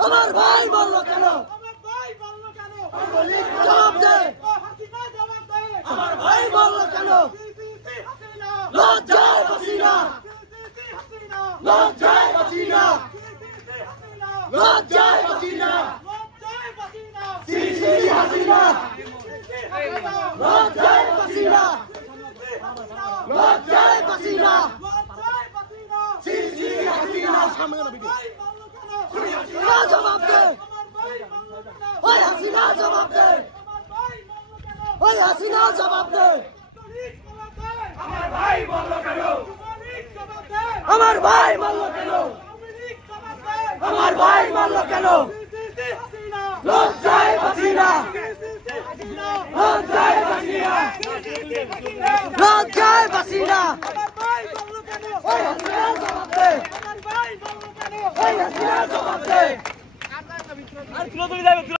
আমার ভাই বললো কেন? জবাব দে। আমার ভাই বললো কেন? লজ্জায় হাসিনা, লজ্জায় হাসিনা, লজ্জায় হাসিনা, সিসি হাসিনা, লজ্জায় হাসিনা, লজ্জায় হাসিনা, সিসি হাসিনা। হাসিনা জবাব দে। ওই হাসিনা জবাব দে। ওই হাসিনা জবাব দে। আমার ভাই বললো কেন? আমার ভাই মারলো কেন? আমার ভাই মারলো কেন? লজ্জায় হাসিনা, লজ্জায় হাসিনা, লজ্জায় হাসিনা। ওই হাসিনা জবাব দে। ওই হাসিনা জবাব দে।